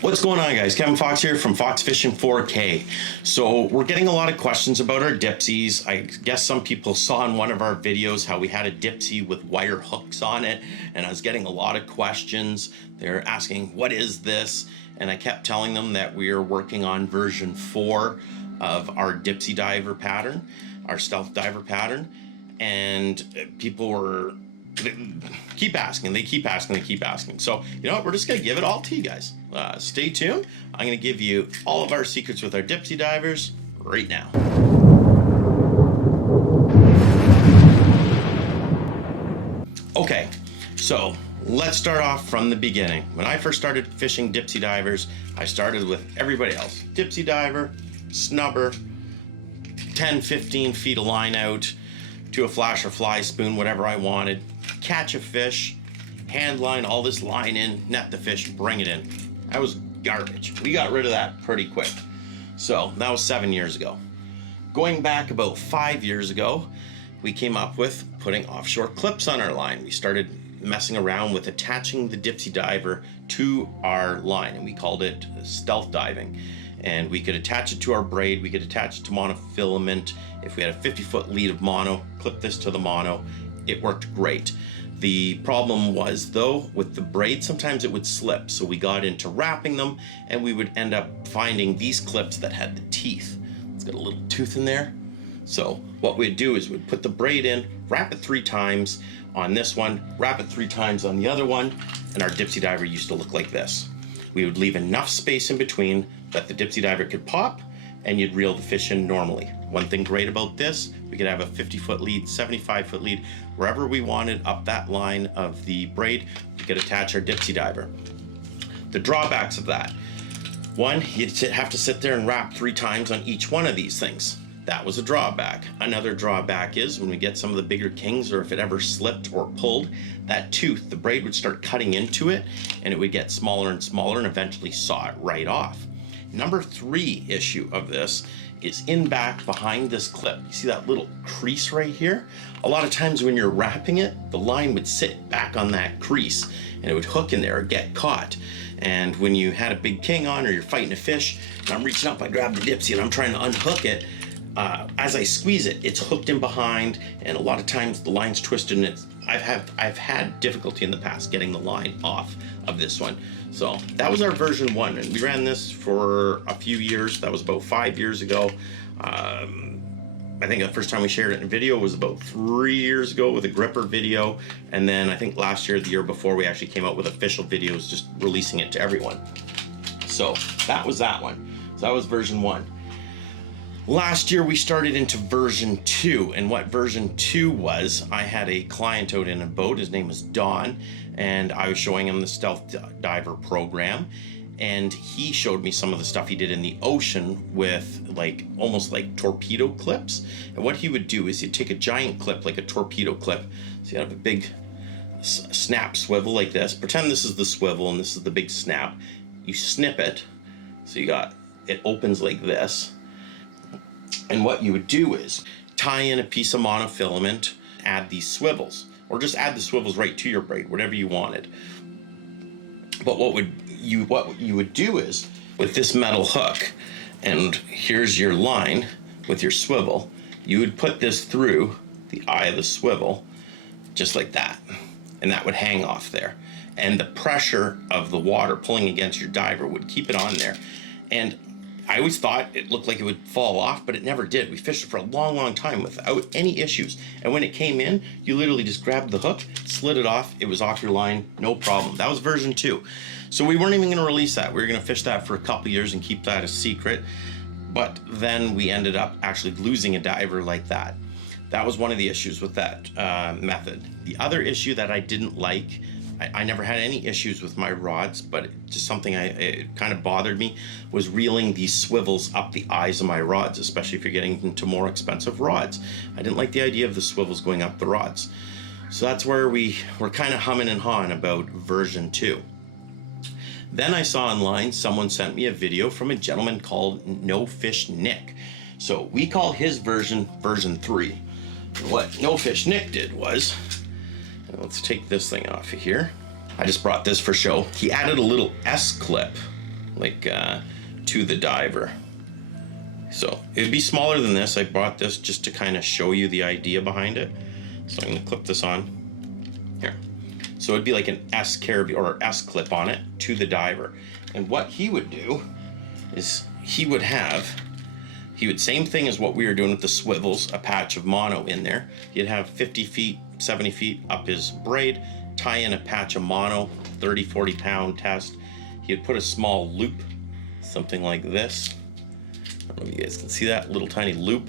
What's going on, guys? Kevin Fox here from Fox Fishing 4K. So we're getting a lot of questions about our dipsies. I guess some people saw in one of our videos how we had a dipsy with wire hooks on it, and I was getting a lot of questions. They're asking, what is this? And I kept telling them that we are working on version 4 of our dipsy diver pattern, our stealth diver pattern, and people were keep asking. So you know what, we're just gonna give it all to you guys. Stay tuned. I'm gonna give you all of our secrets with our dipsy divers right now. Okay, so let's start off from the beginning. When I first started fishing dipsy divers, I started with everybody else. Dipsy diver, snubber, 10-15 feet of line out to a flash or fly spoon, whatever I wanted. Catch a fish, hand line all this line in, net the fish, bring it in. That was garbage. We got rid of that pretty quick. So that was 7 years ago. Going back about 5 years ago, we came up with putting offshore clips on our line. We started messing around with attaching the dipsy diver to our line, and we called it stealth diving. And we could attach it to our braid, we could attach it to monofilament. If we had a 50-foot lead of mono, clip this to the mono. It worked great. The problem was, though, with the braid, sometimes it would slip. So we got into wrapping them, and we would end up finding these clips that had the teeth. It's got a little tooth in there. So what we'd do is we'd put the braid in, wrap it 3 times on this one, wrap it 3 times on the other one, and our dipsy diver used to look like this. We would leave enough space in between that the dipsy diver could pop, and you'd reel the fish in normally. One thing great about this, we could have a 50-foot lead, 75-foot lead, wherever we wanted up that line of the braid, we could attach our dipsy diver. The drawbacks of that: one, you'd have to sit there and wrap 3 times on each one of these things. That was a drawback. Another drawback is when we get some of the bigger kings, or if it ever slipped or pulled, that tooth, the braid would start cutting into it, and it would get smaller and smaller and eventually saw it right off. Number 3 issue of this is in back behind this clip. You see that little crease right here? A lot of times when you're wrapping it, the line would sit back on that crease and it would hook in there or get caught. And when you had a big king on, or you're fighting a fish, and I'm reaching up, I grab the dipsy and I'm trying to unhook it, as I squeeze it, it's hooked in behind, and a lot of times the line's twisted, and I've had difficulty in the past getting the line off of this one. So that was our version 1, and we ran this for a few years. That was about 5 years ago. I think the first time we shared it in video was about 3 years ago with a gripper video, and then I think last year, the year before, we actually came out with official videos just releasing it to everyone. So that was that one. So that was version 1. Last year we started into version 2, and what version 2 was, I had a client out in a boat. His name was Don, and I was showing him the stealth diver program, and he showed me some of the stuff he did in the ocean with almost like torpedo clips. And what he would do is he'd take a giant clip, like a torpedo clip, so you have a big snap swivel like this. Pretend this is the swivel and this is the big snap. You snip it, so it opens like this. And what you would do is tie in a piece of monofilament, add these swivels, or just add the swivels right to your braid, whatever you wanted. But what you would do is, with this metal hook, and here's your line with your swivel, you would put this through the eye of the swivel, just like that, and that would hang off there. And the pressure of the water pulling against your diver would keep it on there. And I always thought it looked like it would fall off, but it never did. We fished it for a long, long time without any issues. And when it came in, you literally just grabbed the hook, slid it off, it was off your line, no problem. That was version 2. So we weren't even gonna release that. We were gonna fish that for a couple years and keep that a secret. But then we ended up actually losing a diver like that. That was one of the issues with that method. The other issue that I didn't like, I never had any issues with my rods, but just something it kind of bothered me, was reeling these swivels up the eyes of my rods, especially if you're getting into more expensive rods. I didn't like the idea of the swivels going up the rods. So that's where we were kind of humming and hawing about version 2. Then I saw online, someone sent me a video from a gentleman called No Fish Nick. So we call his version 3. And what No Fish Nick did was, let's take this thing off of here. I just brought this for show. He added a little S-clip like to the diver. So it'd be smaller than this. I bought this just to kind of show you the idea behind it. So I'm gonna clip this on here. So it'd be like an S carabiner or S clip on it to the diver. And what he would do is he would same thing as what we were doing with the swivels, a patch of mono in there. He'd have 50 feet, 70 feet up his braid, tie in a patch of mono, 30, 40 pound test. He'd put a small loop, something like this. I don't know if you guys can see that little tiny loop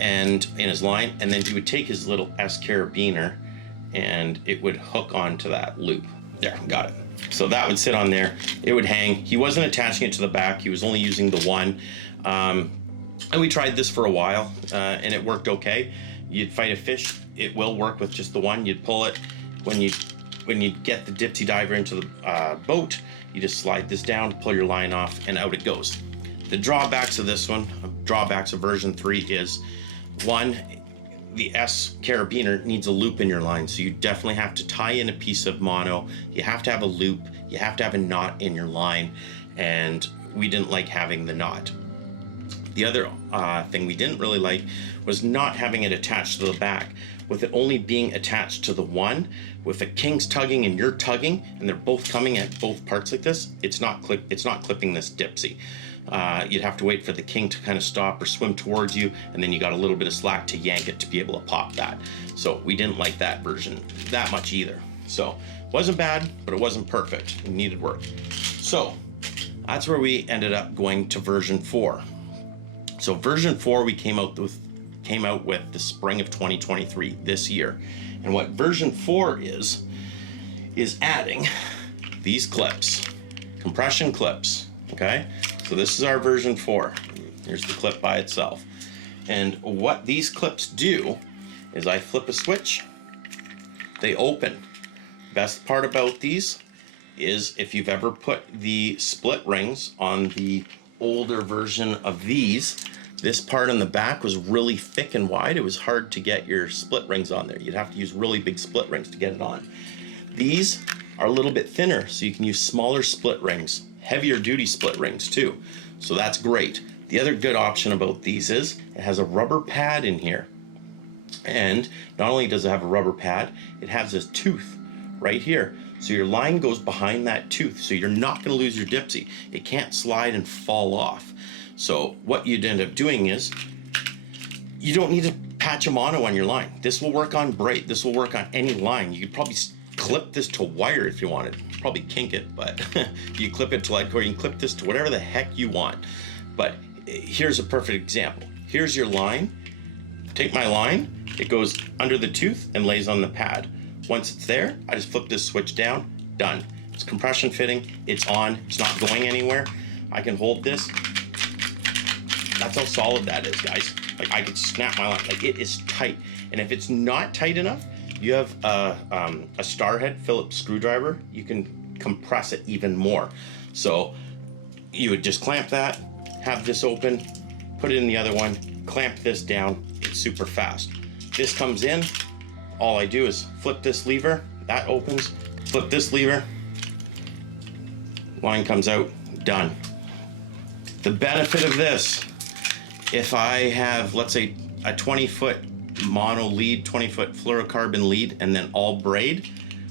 and in his line. And then he would take his little S carabiner and it would hook onto that loop. There, got it. So that would sit on there. It would hang. He wasn't attaching it to the back. He was only using the one. And we tried this for a while and it worked okay. You'd fight a fish, it will work with just the one. You'd pull it. When you get the Dipsy diver into the boat, you just slide this down, pull your line off, and out it goes. The drawbacks of this one, drawbacks of version 3 is, one, the S carabiner needs a loop in your line, so you definitely have to tie in a piece of mono. You have to have a loop, you have to have a knot in your line, and we didn't like having the knot. The other thing we didn't really like was not having it attached to the back. With it only being attached to the one, with the King's tugging and you're tugging, and they're both coming at both parts like this, it's not clipping this Dipsy. You'd have to wait for the King to kind of stop or swim towards you, and then you got a little bit of slack to yank it to be able to pop that. So we didn't like that version that much either. So it wasn't bad, but it wasn't perfect. It needed work. So that's where we ended up going to version 4. So version 4 we came out with the spring of 2023 this year. And what version 4 is adding these clips, compression clips, okay? So this is our version 4. Here's the clip by itself. And what these clips do is I flip a switch, they open. Best part about these is if you've ever put the split rings on the older version of these, this part on the back was really thick and wide. It was hard to get your split rings on there. You'd have to use really big split rings to get it on. These are a little bit thinner, so you can use smaller split rings, heavier duty split rings too. So that's great. The other good option about these is it has a rubber pad in here. And not only does it have a rubber pad, it has this tooth right here. So your line goes behind that tooth, so you're not gonna lose your Dipsy. It can't slide and fall off. So what you'd end up doing is, you don't need to patch a mono on your line. This will work on braid, this will work on any line. You could probably clip this to wire if you wanted. Probably kink it, but you clip it to Litecoil, you can clip this to whatever the heck you want. But here's a perfect example. Here's your line. Take my line, it goes under the tooth and lays on the pad. Once it's there, I just flip this switch down, done. It's compression fitting, it's on, it's not going anywhere. I can hold this. That's how solid that is, guys. Like, I could snap my line, like, it is tight. And if it's not tight enough, you have a Starhead Phillips screwdriver, you can compress it even more. So you would just clamp that, have this open, put it in the other one, clamp this down, it's super fast. This comes in, all I do is flip this lever, that opens, flip this lever, line comes out, done. The benefit of this, if I have, let's say, a 20-foot mono lead, 20-foot fluorocarbon lead, and then all braid,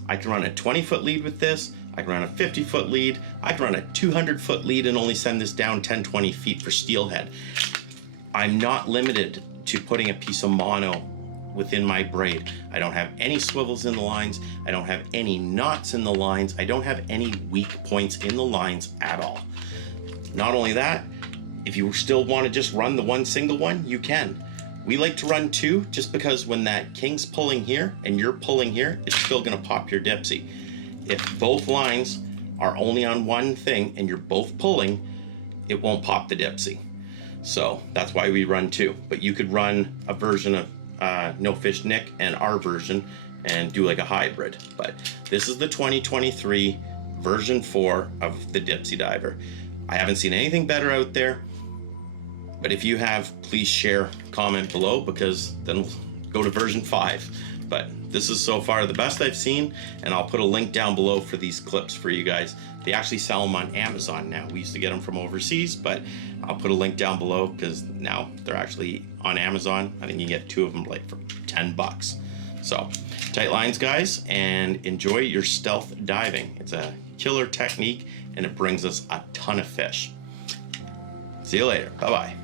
I can run a 20-foot lead with this, I can run a 50-foot lead, I can run a 200-foot lead and only send this down 10, 20 feet for steelhead. I'm not limited to putting a piece of mono within my braid. I don't have any swivels in the lines, I don't have any knots in the lines, I don't have any weak points in the lines at all. Not only that, if you still want to just run the one single one, you can. We like to run two just because when that King's pulling here and you're pulling here, it's still gonna pop your Dipsy. If both lines are only on one thing and you're both pulling, it won't pop the Dipsy. So that's why we run two. But you could run a version of No Fish Nick and our version and do like a hybrid. But this is the 2023 version 4 of the Dipsy Diver. I haven't seen anything better out there. But if you have, please share, comment below, because then we'll go to version 5. But this is so far the best I've seen, and I'll put a link down below for these clips for you guys. They actually sell them on Amazon now. We used to get them from overseas, but I'll put a link down below because now they're actually on Amazon. I think you can get 2 of them like for 10 bucks. So tight lines, guys, and enjoy your stealth diving. It's a killer technique and it brings us a ton of fish. See you later. Bye-bye.